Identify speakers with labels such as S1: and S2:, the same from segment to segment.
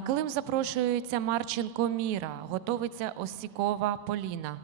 S1: килим запрошується Марченко Міра, готовиться Осікова Поліна.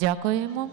S1: Дякуємо.